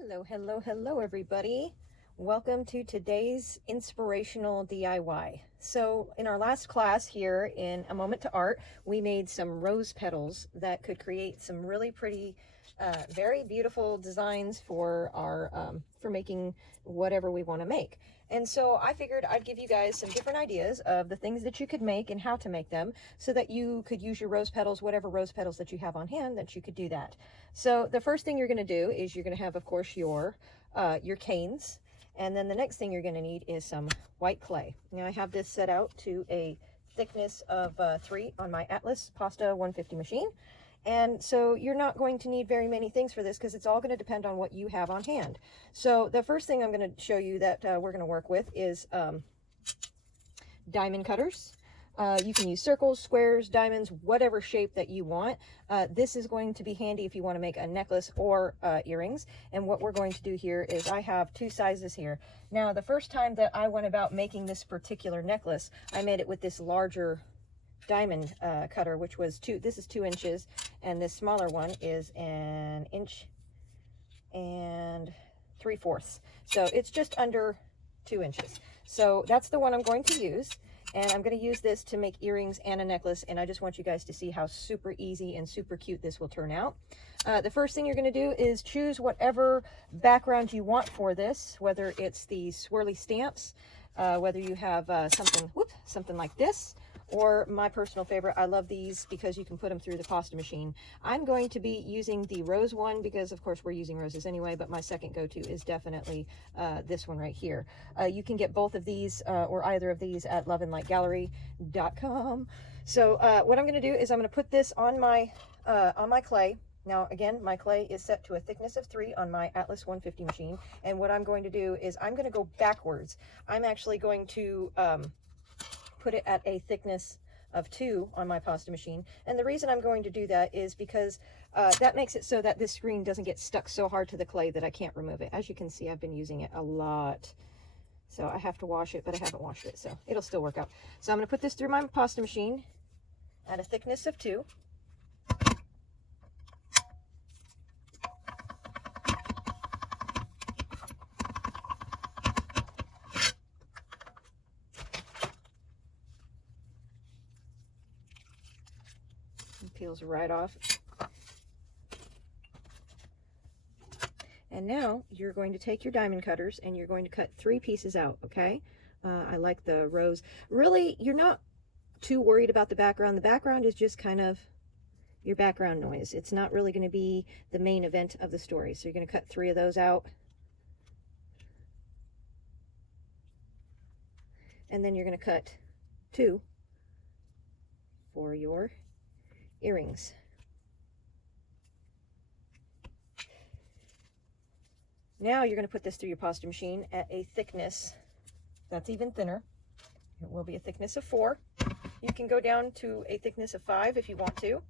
Hello everybody. Welcome to today's inspirational DIY. So in our last class here in A Moment to Art, we made some rose petals that could create some really pretty, very beautiful designs for our, for making whatever we want to make. And so I figured I'd give you guys some different ideas of the things that you could make and how to make them so that you could use your rose petals, whatever rose petals that you have on hand, that you could do that. So the first thing you're going to do is you're going to have, of course, your canes. And then the next thing you're going to need is some white clay. Now I have this set out to a thickness of 3 on my Atlas Pasta 150 machine. And so you're not going to need very many things for this because it's all going to depend on what you have on hand. So the first thing I'm going to show you that we're going to work with is diamond cutters. You can use circles, squares, diamonds, whatever shape that you want. This is going to be handy if you want to make a necklace or earrings. And what we're going to do here is I have 2 sizes here. Now, the first time that I went about making this particular necklace, I made it with this larger diamond cutter, which was this is 2 inches, and this smaller one is 1 inch and 3/4. So it's just under 2 inches. So that's the one I'm going to use. And I'm going to use this to make earrings and a necklace, and I just want you guys to see how super easy and super cute this will turn out. The first thing you're going to do is choose whatever background you want for this, whether it's the swirly stamps, whether you have something like this, or my personal favorite, I love these because you can put them through the pasta machine. I'm going to be using the rose one because, of course, we're using roses anyway, but my second go-to is definitely this one right here. You can get both of these or either of these at loveandlightgallery.com. So what I'm going to do is I'm going to put this on my clay. Now, again, my clay is set to a thickness of 3 on my Atlas 150 machine. And what I'm going to do is I'm going to go backwards. I'm actually going to put it at a thickness of 2 on my pasta machine. And the reason I'm going to do that is because that makes it so that this screen doesn't get stuck so hard to the clay that I can't remove it. As you can see, I've been using it a lot. So I have to wash it, but I haven't washed it, so it'll still work out. So I'm going to put this through my pasta machine at a thickness of 2. Peels right off. And now you're going to take your diamond cutters and you're going to cut 3 pieces out, okay? I like the rose. Really, you're not too worried about the background. The background is just kind of your background noise. It's not really going to be the main event of the story. So you're going to cut 3 of those out. And then you're going to cut 2 for your earrings. Now you're going to put this through your pasta machine at a thickness that's even thinner. It will be a thickness of 4. You can go down to a thickness of 5 if you want to.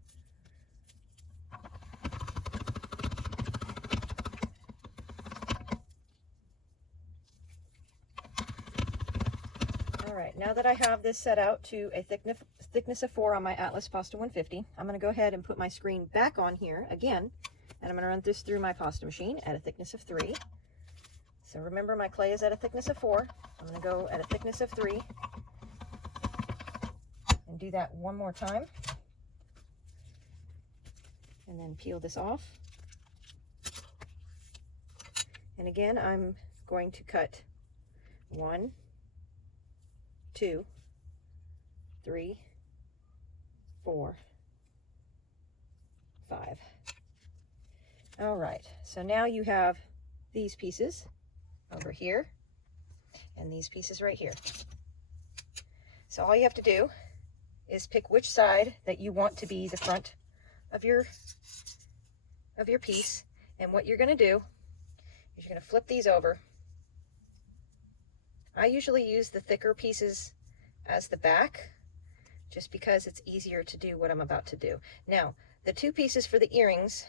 All right, now that I have this set out to a thickness of 4 on my Atlas Pasta 150, I'm going to go ahead and put my screen back on here again, and I'm going to run this through my pasta machine at a thickness of 3. So remember, my clay is at a thickness of 4. I'm going to go at a thickness of 3 and do that one more time, and then peel this off. And again, I'm going to cut 1, 2, 3, 4, 5. All right, so now you have these pieces over here and these pieces right here. So all you have to do is pick which side that you want to be the front of your piece, and what you're going to do is you're going to flip these over. I usually use the thicker pieces as the back, just because it's easier to do what I'm about to do. Now, the 2 pieces for the earrings,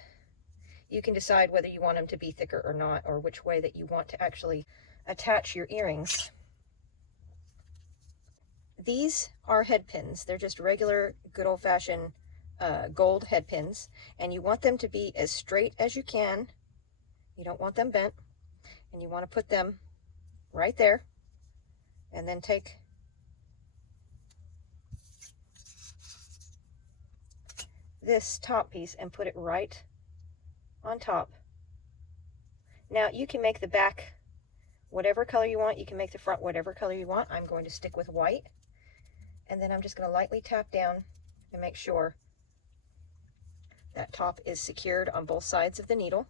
you can decide whether you want them to be thicker or not, or which way that you want to actually attach your earrings. These are head pins. They're just regular, good old-fashioned gold head pins, and you want them to be as straight as you can You don't want them bent, and you want to put them right there, and then take this top piece and put it right on top. Now you can make the back whatever color you want, you can make the front whatever color you want. I'm going to stick with white, and then I'm just going to lightly tap down and make sure that top is secured on both sides of the needle.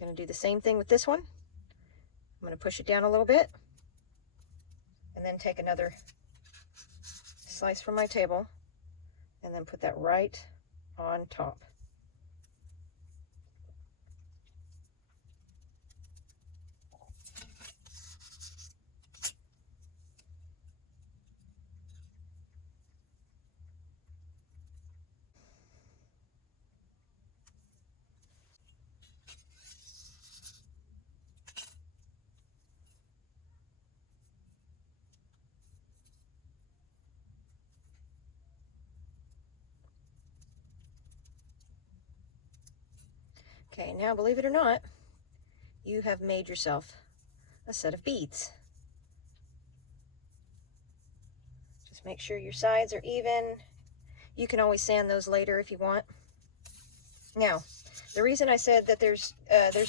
I'm going to do the same thing with this one. I'm going to push it down a little bit, and then take another slice from my table, and then put that right on top. Okay, now believe it or not, you have made yourself a set of beads. Just make sure your sides are even. You can always sand those later if you want. Now, the reason I said that there's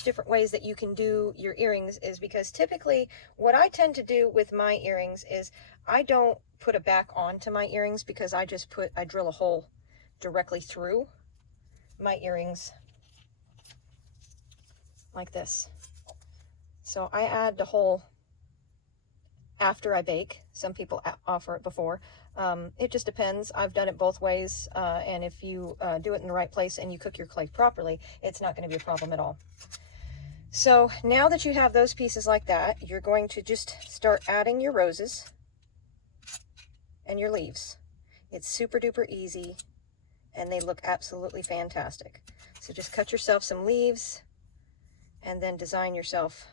different ways that you can do your earrings is because typically what I tend to do with my earrings is I don't put a back onto my earrings, because I drill a hole directly through my earrings like this. So I add the hole after I bake. Some people offer it before. It just depends. I've done it both ways, and if you do it in the right place and you cook your clay properly, it's not going to be a problem at all. So now that you have those pieces like that, you're going to just start adding your roses and your leaves. It's super duper easy, and they look absolutely fantastic. So just cut yourself some leaves, and then design yourself.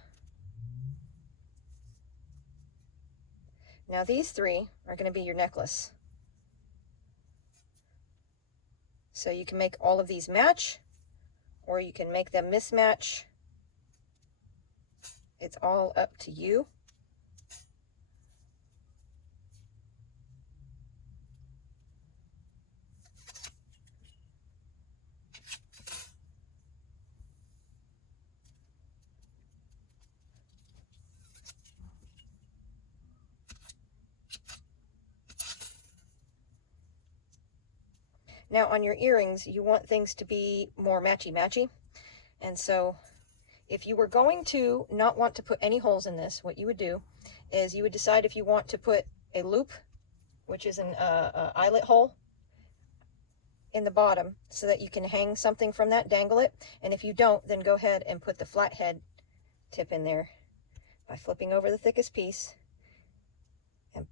Now these three are going to be your necklace. So you can make all of these match, or you can make them mismatch. It's all up to you. Now on your earrings, you want things to be more matchy-matchy. And so if you were going to not want to put any holes in this, what you would do is you would decide if you want to put a loop, which is an eyelet hole, in the bottom so that you can hang something from that, dangle it. And if you don't, then go ahead and put the flathead tip in there by flipping over the thickest piece and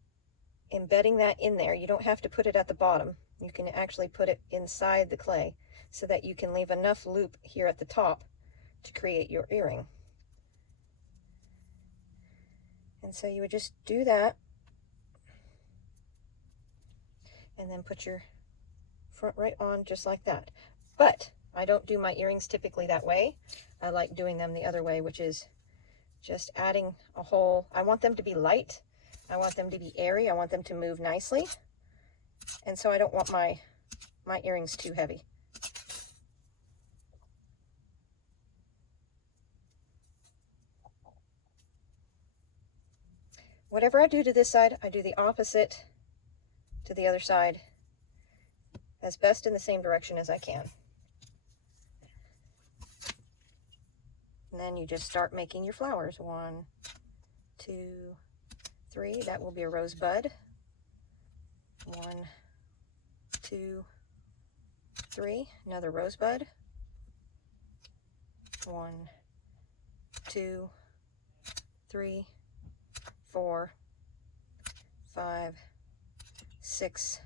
embedding that in there. You don't have to put it at the bottom. You can actually put it inside the clay so that you can leave enough loop here at the top to create your earring. And so you would just do that, and then put your front right on just like that. But I don't do my earrings typically that way. I like doing them the other way, which is just adding a hole. I want them to be light. I want them to be airy. I want them to move nicely. And so I don't want my earrings too heavy. Whatever I do to this side, I do the opposite to the other side as best in the same direction as I can. And then you just start making your flowers. 1, 2, 3. That will be a rosebud. 1, 2, 3. Another rosebud. 1, 2, 3, 4, 5, 6.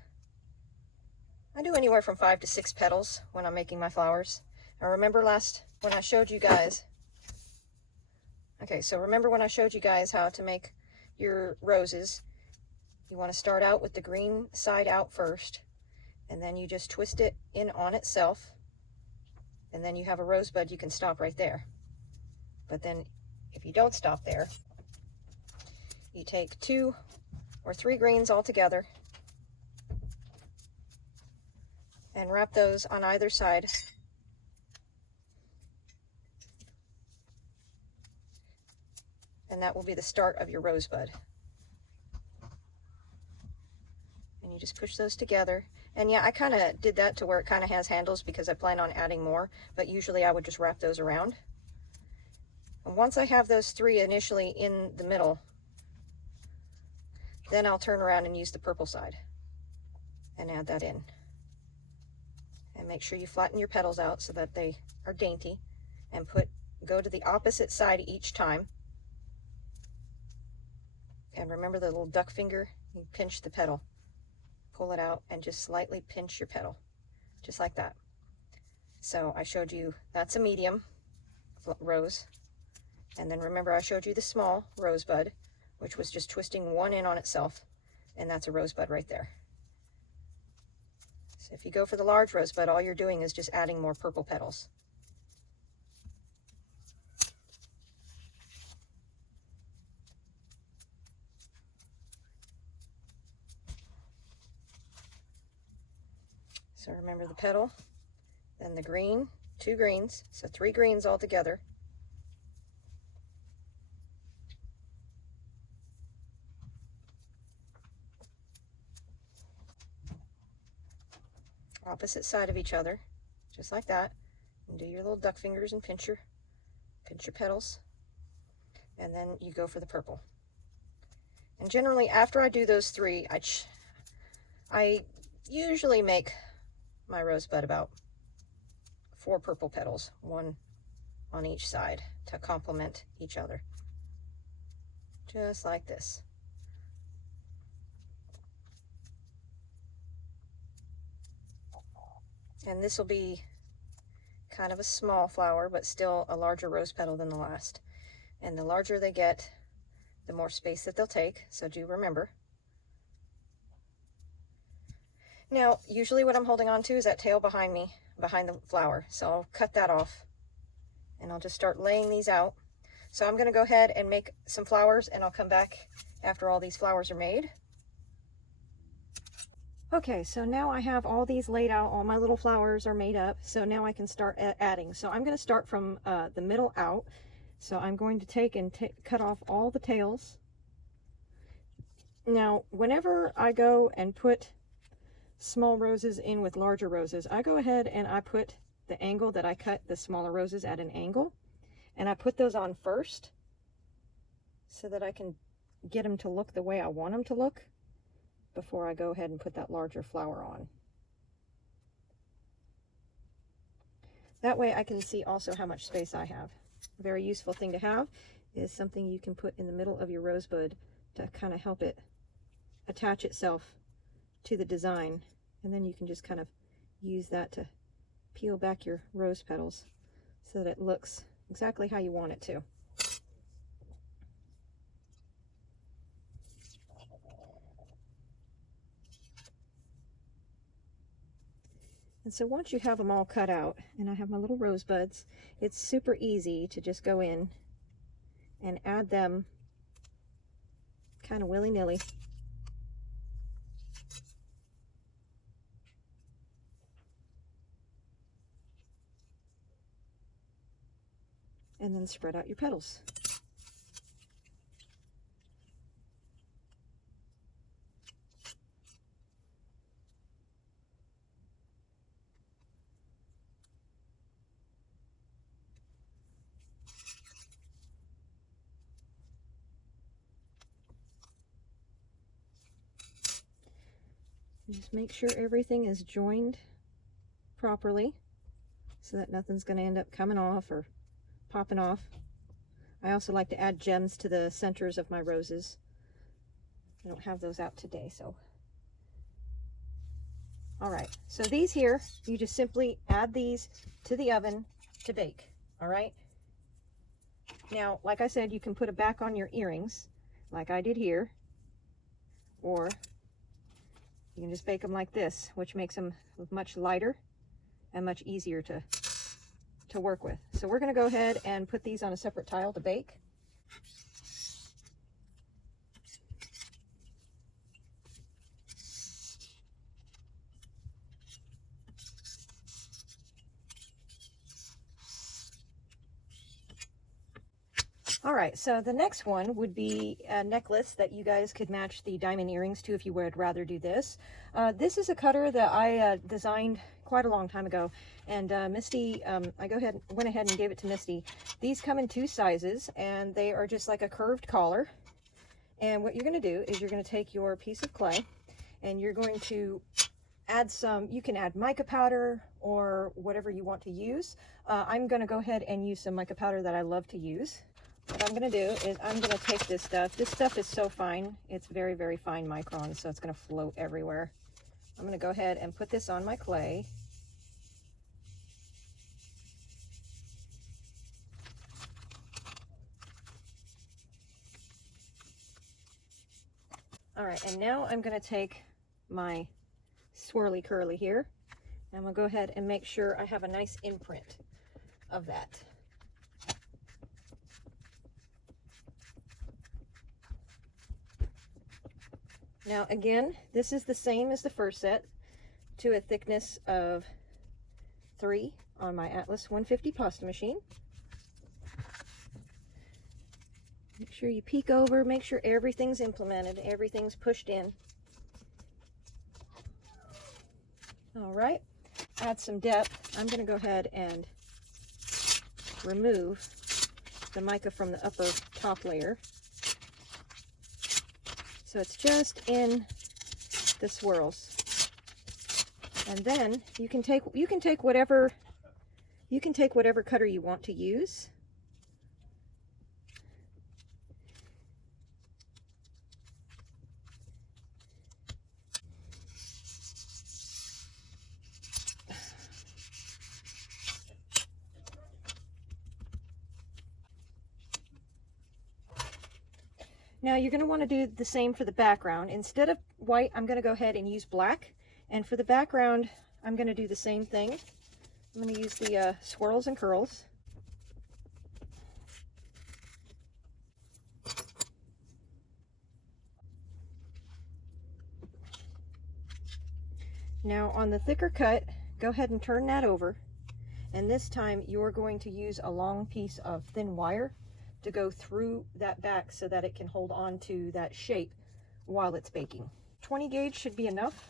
I do anywhere from 5 to 6 petals when I'm making my flowers. Now remember when I showed you guys, remember when I showed you guys how to make your roses, you want to start out with the green side out first, and then you just twist it in on itself, and then you have a rosebud, you can stop right there. But then if you don't stop there, you take 2 or 3 greens all together and wrap those on either side. And that will be the start of your rosebud. And you just push those together. And yeah, I kind of did that to where it kind of has handles because I plan on adding more, but usually I would just wrap those around. And once I have those 3 initially in the middle, then I'll turn around and use the purple side and add that in. And make sure you flatten your petals out so that they are dainty, and go to the opposite side each time. And remember the little duck finger, you pinch the petal. Pull it out and just slightly pinch your petal, just like that. So I showed you, that's a medium rose. And then remember I showed you the small rosebud, which was just twisting one in on itself, and that's a rosebud right there. So if you go for the large rosebud, all you're doing is just adding more purple petals. So remember the petal, then the green, 2 greens, so 3 greens all together. Opposite side of each other, just like that. And do your little duck fingers and pinch your petals. And then you go for the purple. And generally after I do those 3, I usually make my rosebud about 4 purple petals, 1 on each side to complement each other. Just like this. And this will be kind of a small flower, but still a larger rose petal than the last. And the larger they get, the more space that they'll take, so do remember. Now, usually what I'm holding on to is that tail behind me, behind the flower. So I'll cut that off, and I'll just start laying these out. So I'm going to go ahead and make some flowers, and I'll come back after all these flowers are made. Okay, so now I have all these laid out, all my little flowers are made up, so now I can start adding. So I'm going to start from the middle out. So I'm going to take and cut off all the tails. Now, whenever I go and put small roses in with larger roses, I go ahead and I put the angle that I cut the smaller roses at an angle, and I put those on first so that I can get them to look the way I want them to look before I go ahead and put that larger flower on. That way I can see also how much space I have. A very useful thing to have is something you can put in the middle of your rosebud to kind of help it attach itself to the design, and then you can just kind of use that to peel back your rose petals so that it looks exactly how you want it to. And so once you have them all cut out, and I have my little rosebuds, it's super easy to just go in and add them kind of willy-nilly. And then spread out your petals. Just make sure everything is joined properly so that nothing's going to end up coming off or popping off. I also like to add gems to the centers of my roses. I don't have those out today, so. All right, so these here, you just simply add these to the oven to bake, all right? Now, like I said, you can put it back on your earrings, like I did here, or you can just bake them like this, which makes them much lighter and much easier to to work with. So we're going to go ahead and put these on a separate tile to bake. All right, so the next one would be a necklace that you guys could match the diamond earrings to if you would rather do this. This is a cutter that I designed quite a long time ago, and Misty, I went ahead and gave it to Misty. These come in 2 sizes, and they are just like a curved collar. And what you're going to do is you're going to take your piece of clay, and you're going to add some, you can add mica powder or whatever you want to use. I'm going to go ahead and use some mica powder that I love to use. What I'm going to do is I'm going to take this stuff. This stuff is so fine. It's very, very fine microns, so it's going to float everywhere. I'm going to go ahead and put this on my clay. All right, and now I'm going to take my swirly curly here, and I'm going to go ahead and make sure I have a nice imprint of that. Now again, this is the same as the first set, to a thickness of 3 on my Atlas 150 pasta machine. Make sure you peek over, make sure everything's implemented, everything's pushed in. All right, add some depth. I'm going to go ahead and remove the mica from the upper top layer, so it's just in the swirls. And then you can take whatever cutter you want to use. Now you're going to want to do the same for the background. Instead of white, I'm going to go ahead and use black. And for the background, I'm going to do the same thing. I'm going to use the swirls and curls. Now on the thicker cut, go ahead and turn that over. And this time you're going to use a long piece of thin wire to go through that back so that it can hold on to that shape while it's baking. 20 gauge should be enough.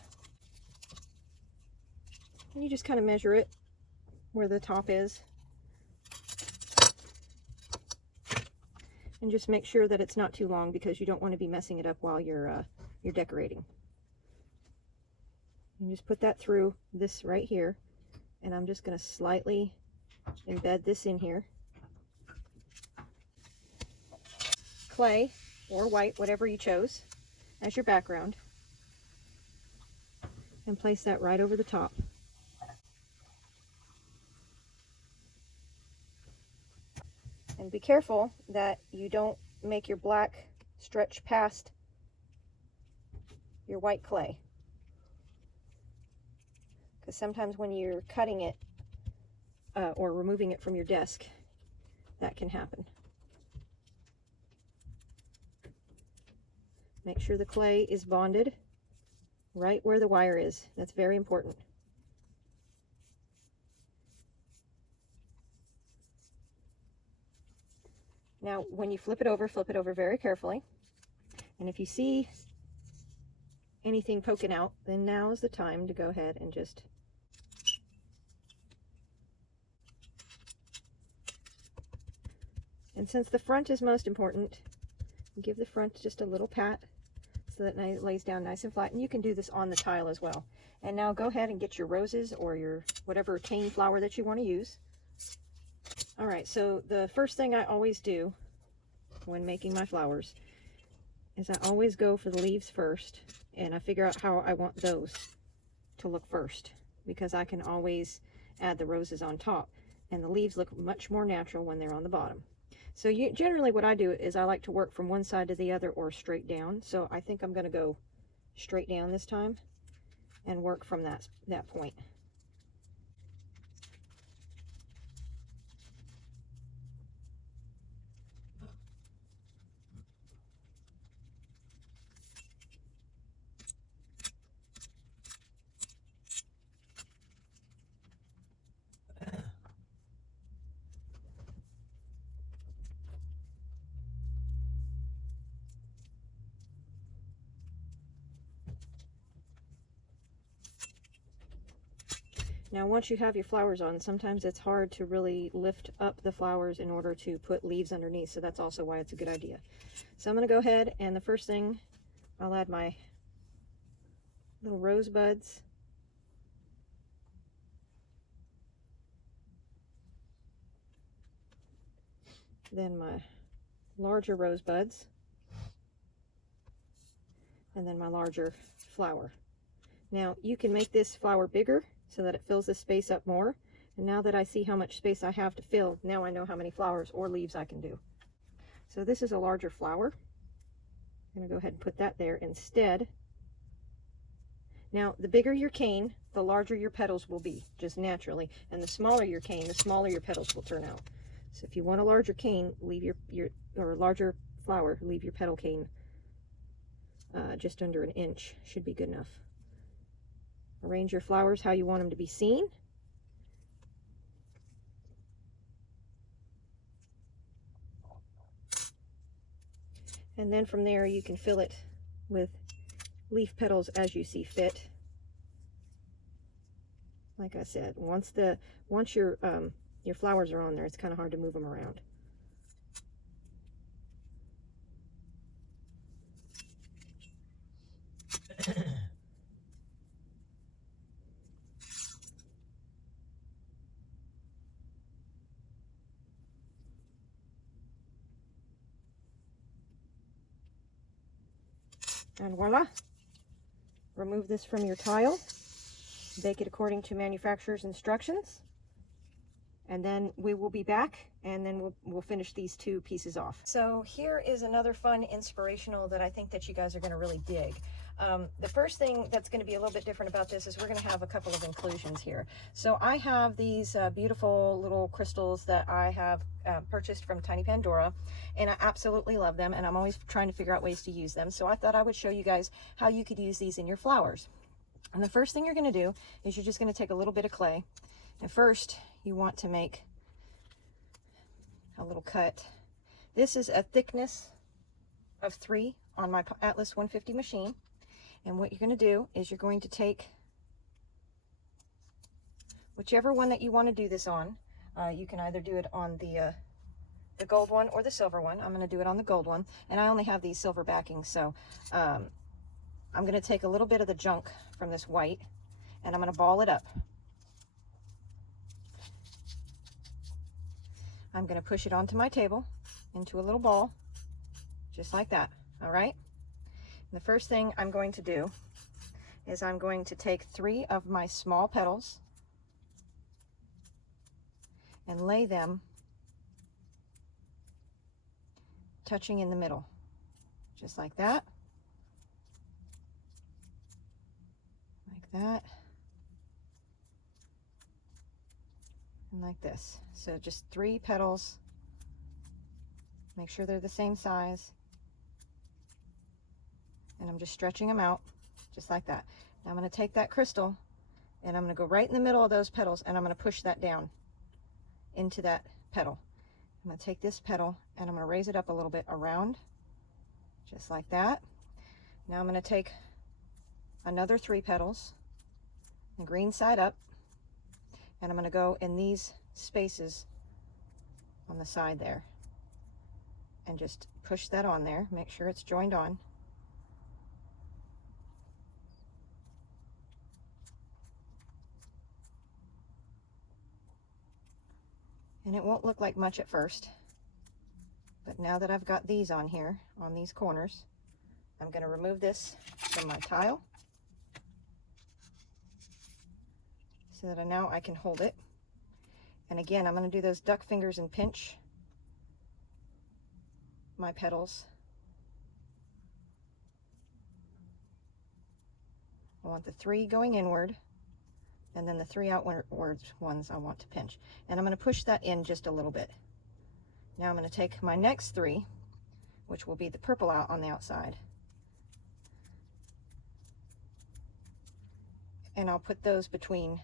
And you just kind of measure it where the top is. And just make sure that it's not too long, because you don't want to be messing it up while you're decorating. And just put that through this right here. And I'm just going to slightly embed this in here. Clay or white, whatever you chose, as your background, and place that right over the top. And be careful that you don't make your black stretch past your white clay, because sometimes when you're cutting it or removing it from your desk, that can happen. Make sure the clay is bonded right where the wire is. That's very important. Now, when you flip it over very carefully. And if you see anything poking out, then now is the time to go ahead and just and since the front is most important, give the front just a little pat so that it lays down nice and flat. And you can do this on the tile as well. And now go ahead and get your roses or your whatever cane flower that you want to use. All right, so the first thing I always do when making my flowers is I always go for the leaves first, and I figure out how I want those to look first, because I can always add the roses on top, and the leaves look much more natural when they're on the bottom. So generally what I do is I like to work from one side to the other or straight down. So I think I'm going to go straight down this time and work from that point. Now once you have your flowers on, sometimes it's hard to really lift up the flowers in order to put leaves underneath, so that's also why it's a good idea. So I'm going to go ahead, and the first thing, I'll add my little rosebuds. Then my larger rosebuds. And then my larger flower. Now you can make this flower bigger so that it fills this space up more. And now that I see how much space I have to fill, now I know how many flowers or leaves I can do. So this is a larger flower. I'm going to go ahead and put that there instead. Now the bigger your cane, the larger your petals will be, just naturally. And the smaller your cane, the smaller your petals will turn out. So if you want a larger cane, leave or larger flower, leave your petal cane just under an inch. Should be good enough. Arrange your flowers how you want them to be seen. And then from there you can fill it with leaf petals as you see fit. Like I said, once your flowers are on there, it's kind of hard to move them around. And voila! Remove this from your tile. Bake it according to manufacturer's instructions. And then we will be back, and then we'll finish these two pieces off. So here is another fun inspirational that I think that you guys are going to really dig. The first thing that's going to be a little bit different about this is we're going to have a couple of inclusions here. So I have these beautiful little crystals that I have purchased from Tiny Pandora, and I absolutely love them, and I'm always trying to figure out ways to use them. So I thought I would show you guys how you could use these in your flowers. And the first thing you're going to do is you're just going to take a little bit of clay, and first you want to make a little cut. This is a thickness of 3 on my Atlas 150 machine. And what you're going to do is you're going to take whichever one that you want to do this on. You can either do it on the gold one or the silver one. I'm going to do it on the gold one, and I only have these silver backings, so I'm going to take a little bit of the junk from this white, and I'm going to ball it up. I'm going to push it onto my table into a little ball, just like that. All right. And the first thing I'm going to do is I'm going to take 3 of my small petals and lay them touching in the middle, just like that, like that, and like this. So just 3 petals. Make sure they're the same size. And I'm just stretching them out, just like that. Now I'm going to take that crystal, and I'm going to go right in the middle of those petals, and I'm going to push that down into that petal. I'm going to take this petal, and I'm going to raise it up a little bit around, just like that. Now I'm going to take another 3 petals, the green side up, and I'm going to go in these spaces on the side there, and just push that on there. Make sure it's joined on. And it won't look like much at first, but now that I've got these on here, on these corners, I'm going to remove this from my tile so that now I can hold it. And again, I'm going to do those duck fingers and pinch my petals. I want the 3 going inward, and then the 3 outward ones I want to pinch. And I'm going to push that in just a little bit. Now I'm going to take my next 3, which will be the purple out on the outside, and I'll put those between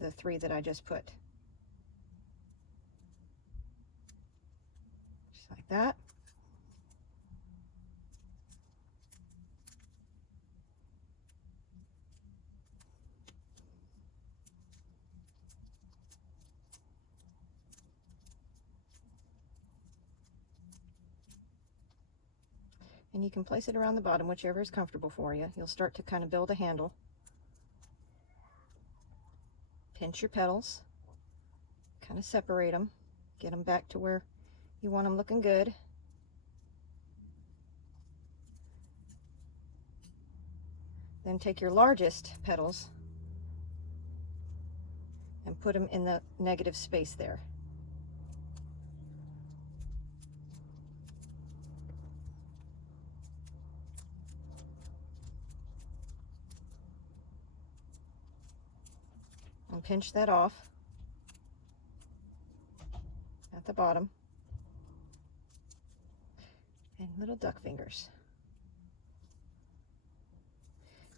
the 3 that I just put. Just like that. And you can place it around the bottom, whichever is comfortable for you. You'll start to kind of build a handle. Pinch your petals, kind of separate them, get them back to where you want them looking good. Then take your largest petals and put them in the negative space there. And pinch that off at the bottom. And little duck fingers.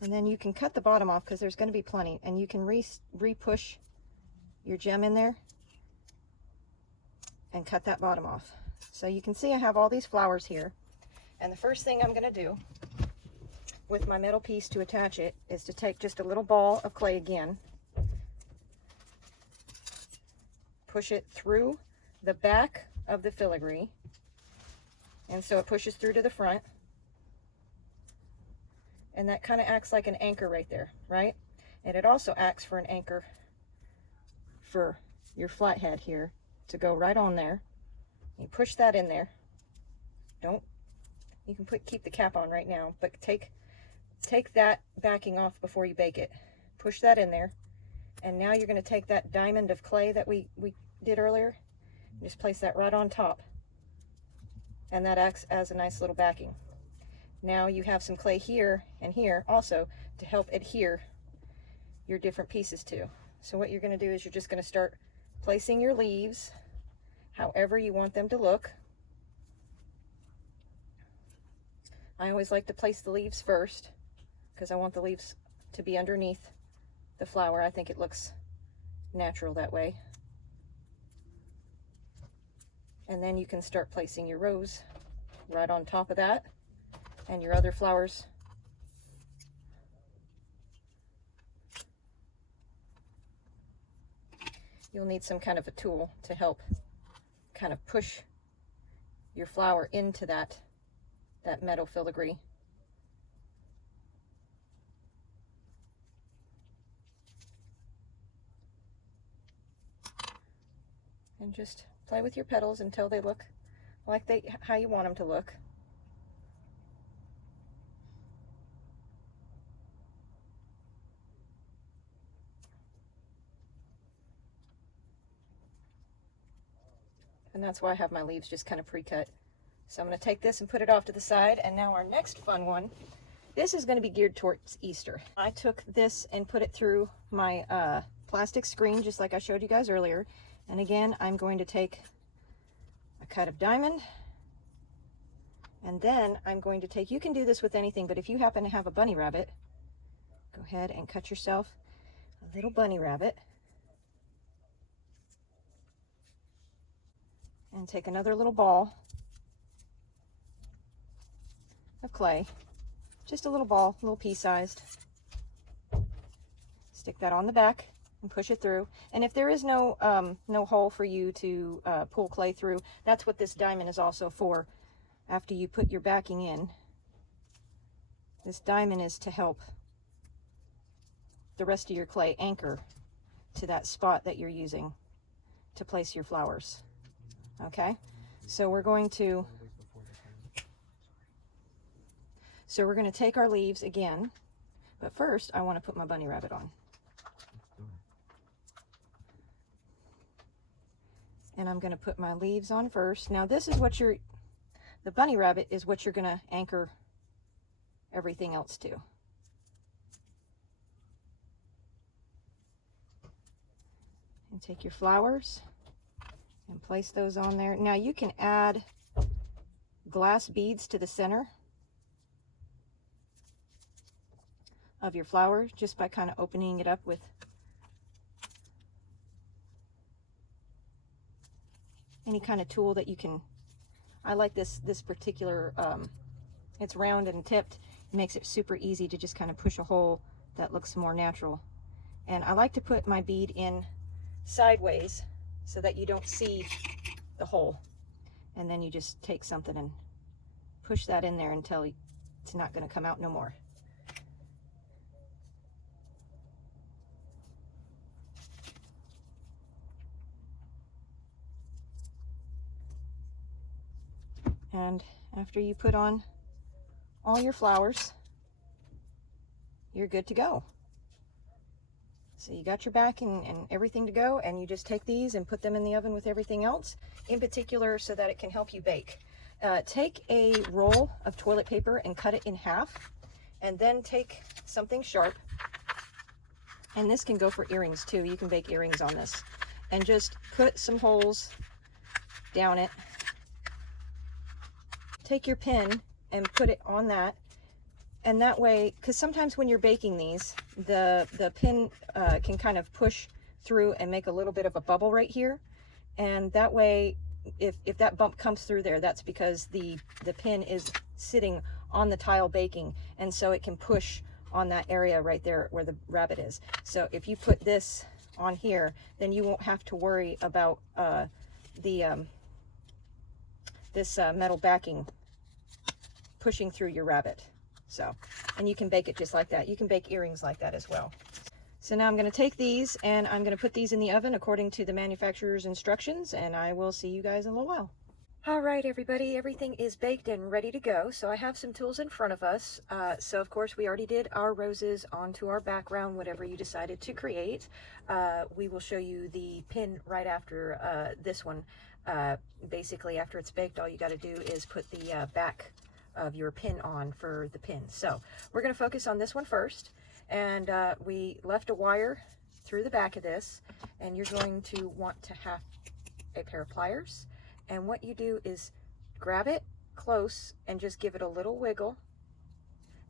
And then you can cut the bottom off because there's going to be plenty, and you can re-push your gem in there and cut that bottom off. So you can see I have all these flowers here, and the first thing I'm going to do with my metal piece to attach it is to take just a little ball of clay again, push it through the back of the filigree, and so it pushes through to the front, and that kind of acts like an anchor right there, right? And it also acts for an anchor for your flathead here to go right on there. You push that in there. You can keep the cap on right now, but take that backing off before you bake it. Push that in there, and now you're going to take that diamond of clay that we did earlier, just place that right on top, and that acts as a nice little backing. Now you have some clay here and here also to help adhere your different pieces to. So what you're going to do is you're just going to start placing your leaves however you want them to look. I always like to place the leaves first because I want the leaves to be underneath the flower. I think it looks natural that way. And then you can start placing your rose right on top of that, and your other flowers. You'll need some kind of a tool to help kind of push your flower into that metal filigree. And just play with your petals until they look like how you want them to look. And that's why I have my leaves just kind of pre-cut. So I'm going to take this and put it off to the side. And now our next fun one, this is going to be geared towards Easter. I took this and put it through my plastic screen, just like I showed you guys earlier. And again, I'm going to take a cut of diamond, and then I'm going to take, you can do this with anything, but if you happen to have a bunny rabbit, go ahead and cut yourself a little bunny rabbit. And take another little ball of clay, just a little ball, a little pea-sized. Stick that on the back and push it through. And if there is no hole for you to pull clay through, that's what this diamond is also for. After you put your backing in, this diamond is to help the rest of your clay anchor to that spot that you're using to place your flowers. Okay, so we're going to take our leaves again, but first I want to put my bunny rabbit on. And I'm going to put my leaves on first. Now this is what the bunny rabbit is what you're going to anchor everything else to. And take your flowers and place those on there. Now you can add glass beads to the center of your flower just by kind of opening it up with any kind of tool that you can. I like this particular, it's round and tipped. It makes it super easy to just kind of push a hole that looks more natural. And I like to put my bead in sideways so that you don't see the hole, and then you just take something and push that in there until it's not going to come out no more. And after you put on all your flowers, you're good to go. So you got your back and everything to go, and you just take these and put them in the oven with everything else, in particular so that it can help you bake. Take a roll of toilet paper and cut it in half, and then take something sharp, and this can go for earrings too. You can bake earrings on this, and just put some holes down it. Take your pin and put it on that, and that way, because sometimes when you're baking these, the pin can kind of push through and make a little bit of a bubble right here, and that way if that bump comes through there, that's because the pin is sitting on the tile baking, and so it can push on that area right there where the rabbit is. So if you put this on here, then you won't have to worry about this metal backing pushing through your rabbit. So, and you can bake it just like that. You can bake earrings like that as well. So now I'm going to take these and I'm going to put these in the oven according to the manufacturer's instructions, and I will see you guys in a little while. All right, everybody, everything is baked and ready to go. So I have some tools in front of us. So of course we already did our roses onto our background, whatever you decided to create. We will show you the pin right after this one. Basically, after it's baked, all you got to do is put the back of your pin on for the pin. So we're going to focus on this one first, and we left a wire through the back of this, and you're going to want to have a pair of pliers, and what you do is grab it close and just give it a little wiggle,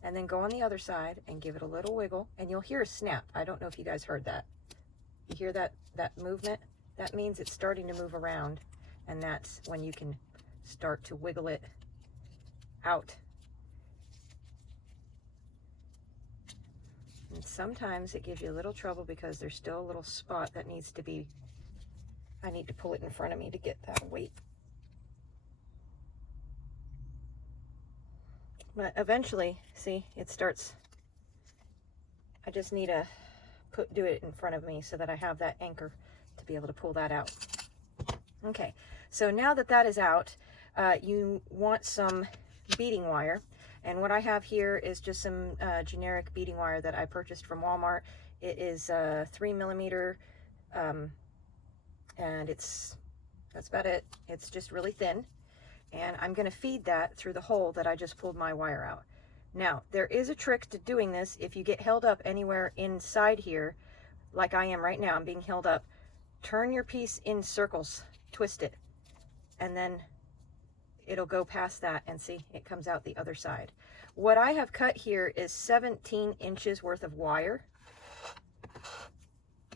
and then go on the other side and give it a little wiggle, and you'll hear a snap. I don't know if you guys heard that. You hear that movement? That means it's starting to move around, and that's when you can start to wiggle it out. And sometimes it gives you a little trouble because there's still a little spot that needs to be, I need to pull it in front of me to get that weight. But eventually, see, it starts, I just need to do it in front of me so that I have that anchor to be able to pull that out. Okay, so now that that is out, you want some beading wire, and what I have here is just some generic beading wire that I purchased from Walmart. It is 3mm, and that's about it. It's just really thin, and I'm going to feed that through the hole that I just pulled my wire out. Now there is a trick to doing this. If you get held up anywhere inside here, like I am right now, I'm being held up, turn your piece in circles, twist it, and then it'll go past that, and see, it comes out the other side. What I have cut here is 17 inches worth of wire,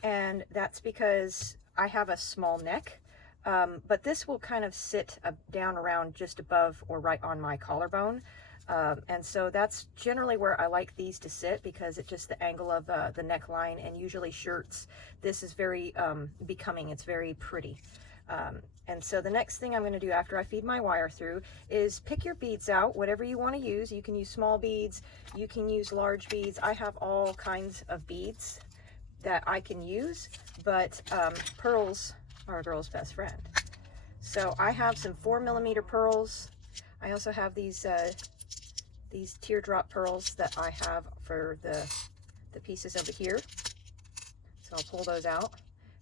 and that's because I have a small neck, but this will kind of sit down around just above or right on my collarbone, and so that's generally where I like these to sit, because it's just the angle of the neckline, and usually shirts, this is very becoming, it's very pretty. And so the next thing I'm going to do after I feed my wire through is pick your beads out, whatever you want to use. You can use small beads, you can use large beads. I have all kinds of beads that I can use, but pearls are a girl's best friend. So I have some 4mm pearls. I also have these teardrop pearls that I have for the pieces over here. So I'll pull those out.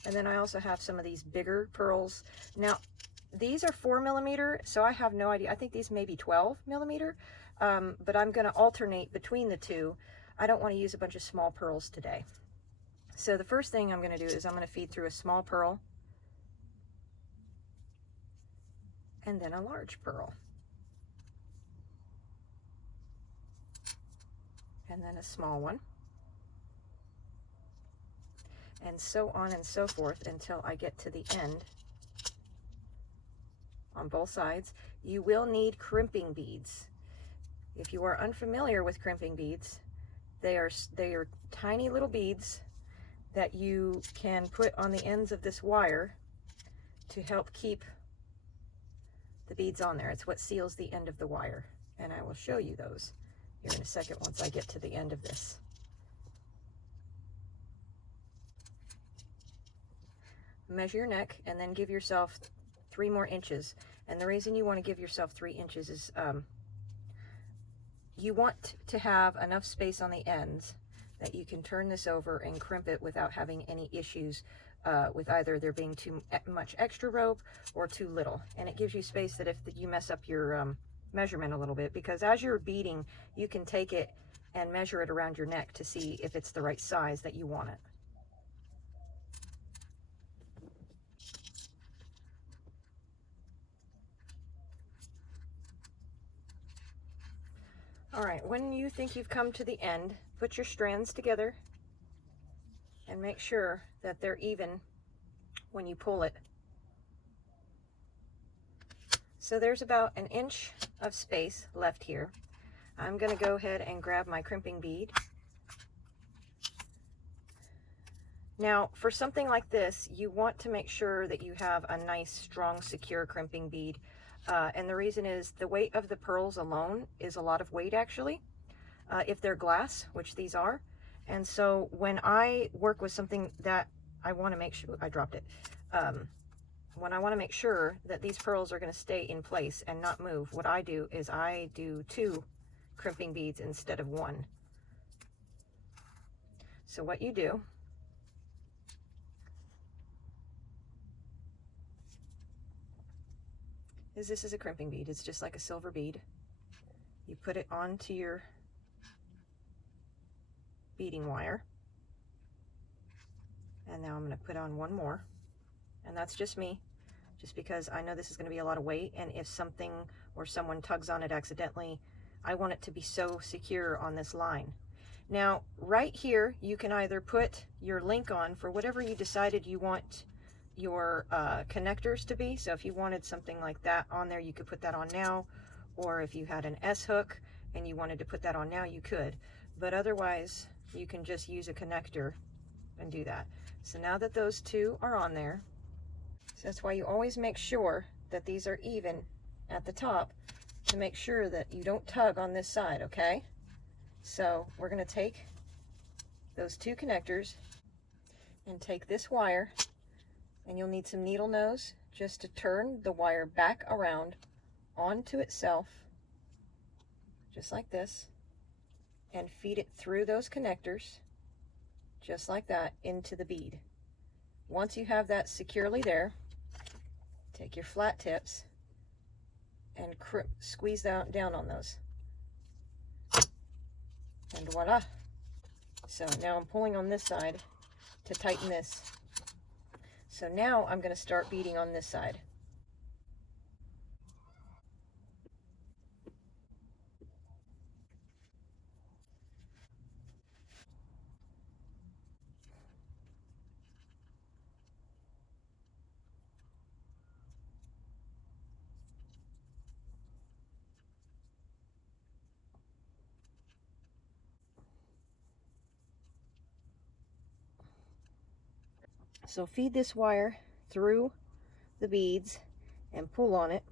And then I also have some of these bigger pearls. Now, these are 4mm, so I have no idea. I think these may be 12mm, but I'm going to alternate between the two. I don't want to use a bunch of small pearls today. So the first thing I'm going to do is I'm going to feed through a small pearl, and then a large pearl, and then a small one, and so on and so forth until I get to the end on both sides. You will need crimping beads. If you are unfamiliar with crimping beads, they are tiny little beads that you can put on the ends of this wire to help keep the beads on there. It's what seals the end of the wire. And I will show you those here in a second once I get to the end of this. Measure your neck and then give yourself 3 more inches. And the reason you want to give yourself 3 inches is you want to have enough space on the ends that you can turn this over and crimp it without having any issues with either there being too much extra rope or too little. And it gives you space that if you mess up your measurement a little bit, because as you're beading, you can take it and measure it around your neck to see if it's the right size that you want it. All right, when you think you've come to the end, put your strands together and make sure that they're even when you pull it. So there's about 1 inch of space left here. I'm going to go ahead and grab my crimping bead. Now, for something like this, you want to make sure that you have a nice, strong, secure crimping bead. And the reason is the weight of the pearls alone is a lot of weight, actually, if they're glass, which these are. And so when I work with something that I want to make sure, I dropped it. When I want to make sure that these pearls are going to stay in place and not move, what I do is I do 2 crimping beads instead of 1. So what you do is, this is a crimping bead. It's just like a silver bead. You put it onto your beading wire. And now I'm going to put on 1 more. And that's just me, just because I know this is going to be a lot of weight, and if something or someone tugs on it accidentally, I want it to be so secure on this line. Now, right here, you can either put your link on for whatever you decided you want your connectors to be. So if you wanted something like that on there, you could put that on now, or if you had an S hook and you wanted to put that on now, you could, but otherwise you can just use a connector and do that. So now that those 2 are on there, so that's why you always make sure that these are even at the top to make sure that you don't tug on this side, okay? So we're going to take those 2 connectors and take this wire, and you'll need some needle nose just to turn the wire back around onto itself, just like this, and feed it through those connectors, just like that, into the bead. Once you have that securely there, take your flat tips and squeeze down on those. And voila. So now I'm pulling on this side to tighten this. So now I'm going to start beading on this side. So feed this wire through the beads and pull on it.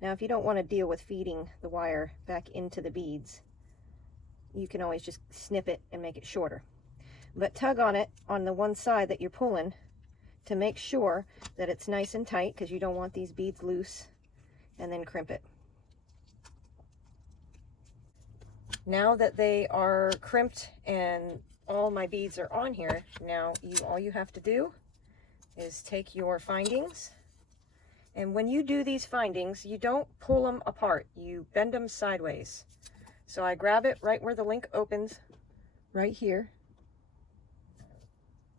Now if you don't want to deal with feeding the wire back into the beads, you can always just snip it and make it shorter. But tug on it on the one side that you're pulling to make sure that it's nice and tight, because you don't want these beads loose, and then crimp it. Now that they are crimped and all my beads are on here, now all you have to do is take your findings, and when you do these findings, you don't pull them apart, you bend them sideways. So I grab it right where the link opens, right here,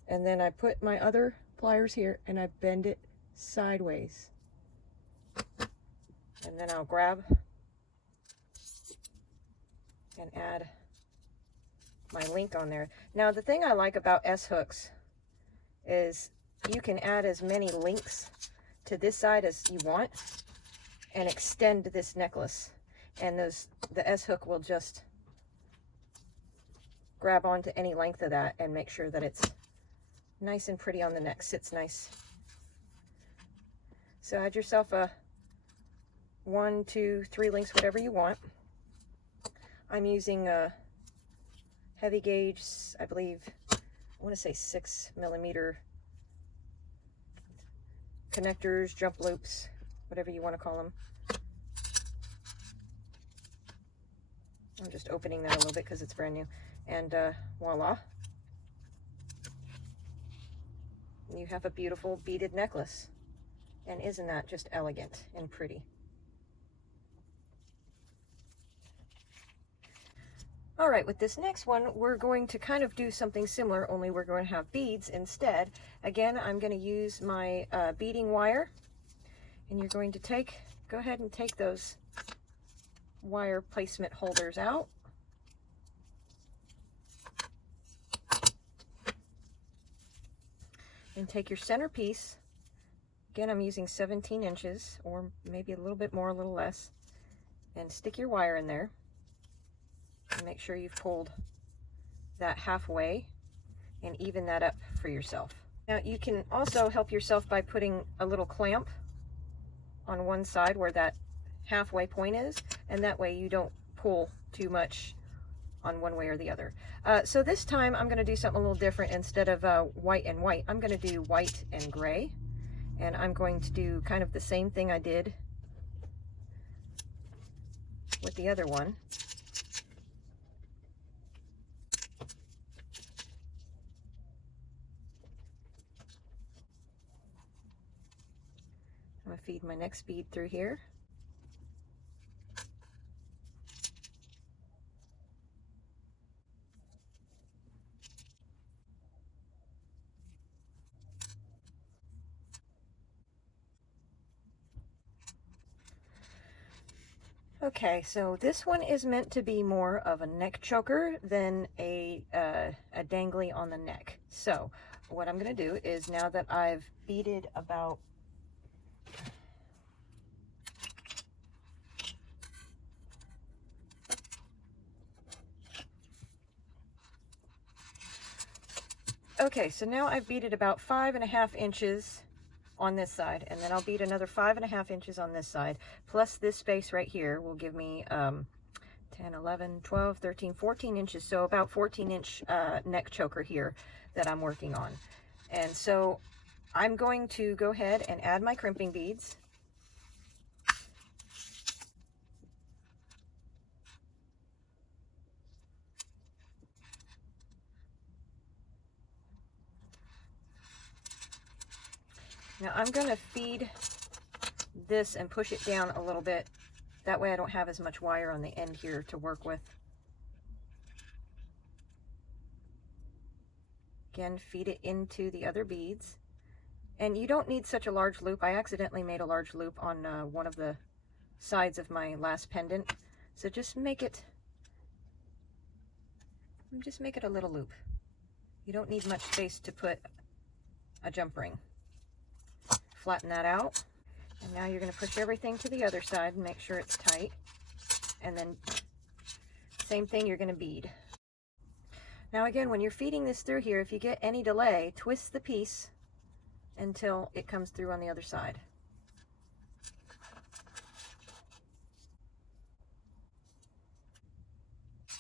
and then I put my other pliers here and I bend it sideways, and then I'll grab and add my link on there. Now the thing I like about S hooks is you can add as many links to this side as you want and extend this necklace, and the S hook will just grab onto any length of that and make sure that it's nice and pretty on the neck, sits nice. So add yourself a 1, 2, 3 links, whatever you want. I'm using a heavy gauge, I believe, I want to say 6mm connectors, jump loops, whatever you want to call them. I'm just opening that a little bit because it's brand new. And voila. You have a beautiful beaded necklace. And isn't that just elegant and pretty? All right, with this next one, we're going to kind of do something similar, only we're going to have beads instead. Again, I'm going to use my beading wire, and you're going to go ahead and take those wire placement holders out. And take your centerpiece. Again, I'm using 17 inches, or maybe a little bit more, a little less, and stick your wire in there. And make sure you've pulled that halfway and even that up for yourself. Now you can also help yourself by putting a little clamp on one side where that halfway point is, and that way you don't pull too much on one way or the other. So this time I'm going to do something a little different. Instead of white and white, I'm going to do white and gray, and I'm going to do kind of the same thing I did with the other one. I'm going to feed my next bead through here. Okay, so this one is meant to be more of a neck choker than a dangly on the neck. So what I'm going to do is, now that I've beaded about okay, so now I've beaded about 5.5 inches on this side, and then I'll bead another 5.5 inches on this side, plus this space right here will give me 10, 11, 12, 13, 14 inches, so about 14-inch neck choker here that I'm working on. And so I'm going to go ahead and add my crimping beads. Now I'm going to feed this and push it down a little bit. That way I don't have as much wire on the end here to work with. Again, feed it into the other beads. And you don't need such a large loop. I accidentally made a large loop on one of the sides of my last pendant. So just make it a little loop. You don't need much space to put a jump ring. Flatten that out. And now you're going to push everything to the other side and make sure it's tight. And then same thing, you're going to bead. Now again, when you're feeding this through here, if you get any delay, twist the piece until it comes through on the other side.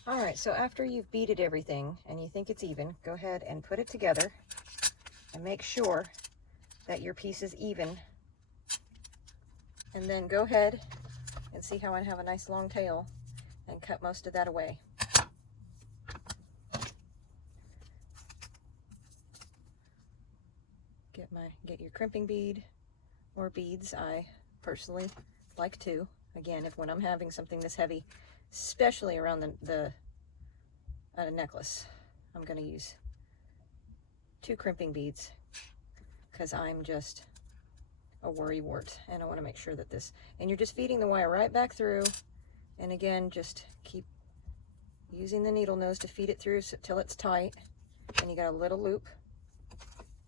All right, so after you've beaded everything and you think it's even, go ahead and put it together and make sure that your piece is even. And then go ahead and see how I have a nice long tail and cut most of that away. Get your crimping bead or beads. I personally like to. Again, when I'm having something this heavy, especially around the necklace, I'm going to use 2 crimping beads because I'm just a worrywart, and I want to make sure that and you're just feeding the wire right back through, and again, just keep using the needle nose to feed it through till it's tight, and you got a little loop,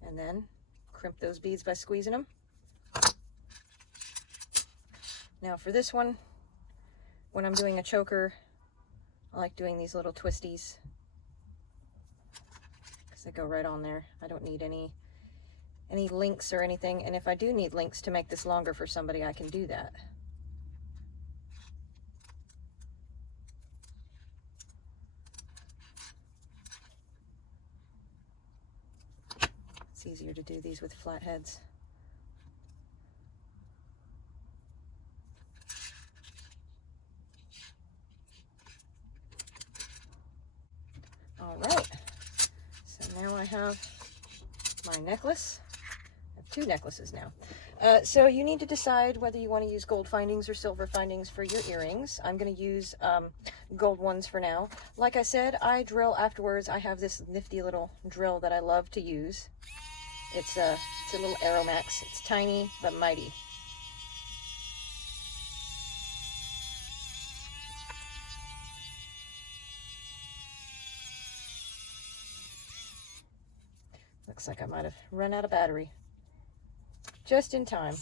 and then crimp those beads by squeezing them. Now for this one, when I'm doing a choker, I like doing these little twisties because they go right on there. I don't need any links or anything, and if I do need links to make this longer for somebody, I can do that. easier to do these with flat heads. All right, so now I have my necklace. I have 2 necklaces now. So you need to decide whether you want to use gold findings or silver findings for your earrings. I'm going to use gold ones for now. Like I said, I drill afterwards. I have this nifty little drill that I love to use. It's a little Aeromax. It's tiny but mighty. Looks like I might have run out of battery. Just in time.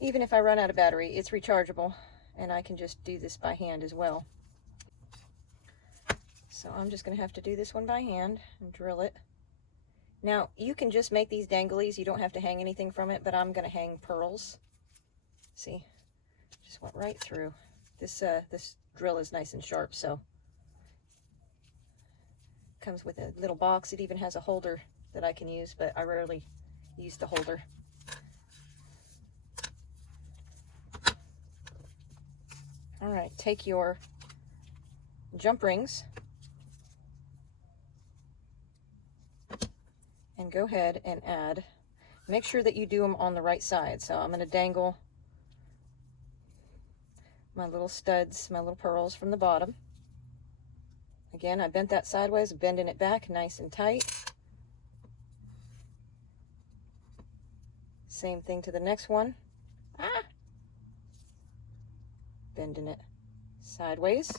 Even if I run out of battery, it's rechargeable, and I can just do this by hand as well. So I'm just going to have to do this one by hand and drill it. Now, you can just make these danglies. You don't have to hang anything from it, but I'm going to hang pearls. See? Just went right through. This drill is nice and sharp, so comes with a little box. It even has a holder that I can use, but I rarely use the holder. All right, take your jump rings and go ahead and add. Make sure that you do them on the right side. So I'm going to dangle my little studs, my little pearls from the bottom. Again, I bent that sideways, bending it back nice and tight. Same thing to the next one. Bending it sideways.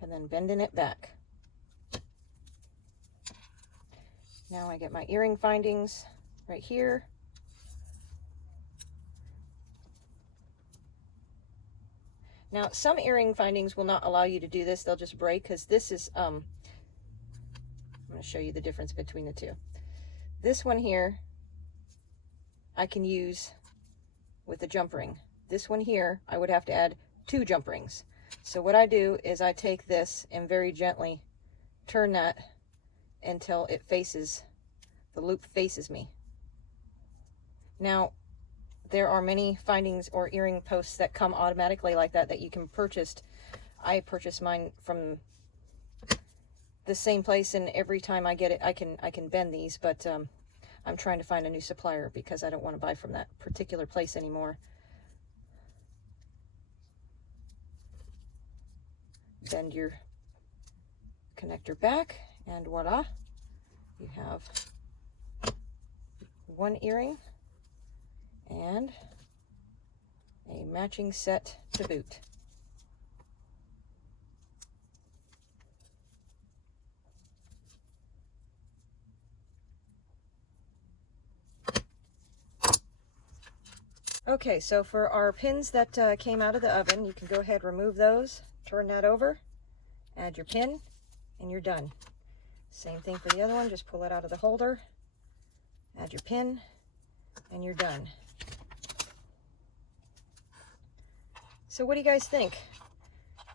And then bending it back. Now I get my earring findings right here. Now, some earring findings will not allow you to do this. They'll just break, because this is, I'm going to show you the difference between the two. This one here, I can use with a jump ring. This one here, I would have to add 2 jump rings. So what I do is I take this and very gently turn that until it faces, the loop faces me. Now, there are many findings or earring posts that come automatically like that you can purchase. I purchase mine from the same place, and every time I get it, I can bend these, but I'm trying to find a new supplier because I don't want to buy from that particular place anymore. Bend your connector back, and voila, you have one earring and a matching set to boot. Okay, so for our pins that came out of the oven, you can go ahead, remove those, turn that over, add your pin, and you're done. Same thing for the other one, just pull it out of the holder, add your pin, and you're done. So what do you guys think?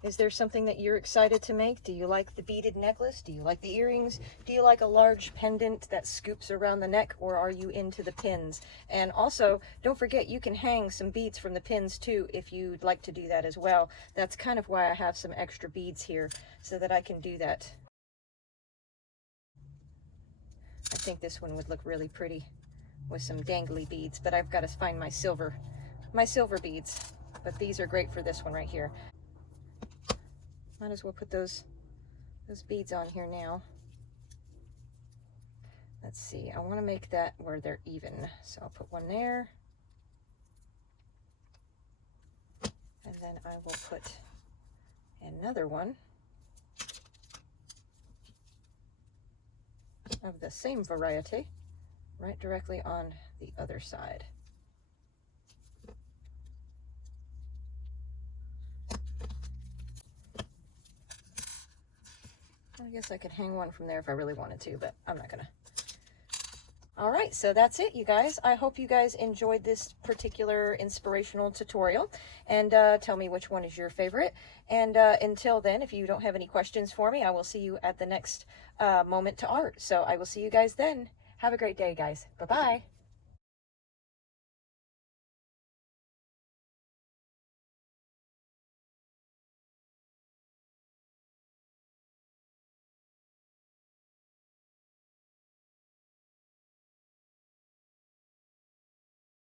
Is there something that you're excited to make? Do you like the beaded necklace? Do you like the earrings? Do you like a large pendant that scoops around the neck, or are you into the pins? And also, don't forget, you can hang some beads from the pins too if you'd like to do that as well. That's kind of why I have some extra beads here, so that I can do that. I think this one would look really pretty with some dangly beads, but I've got to find my silver beads. But these are great for this one right here. Might as well put those beads on here now. Let's see, I want to make that where they're even. So I'll put one there. And then I will put another one of the same variety right directly on the other side. I guess I could hang one from there if I really wanted to, but I'm not gonna. All right, so that's it, you guys. I hope you guys enjoyed this particular inspirational tutorial, and tell me which one is your favorite. And until then, if you don't have any questions for me, I will see you at the next Moment to Art. So I will see you guys then. Have a great day, guys. Bye-bye.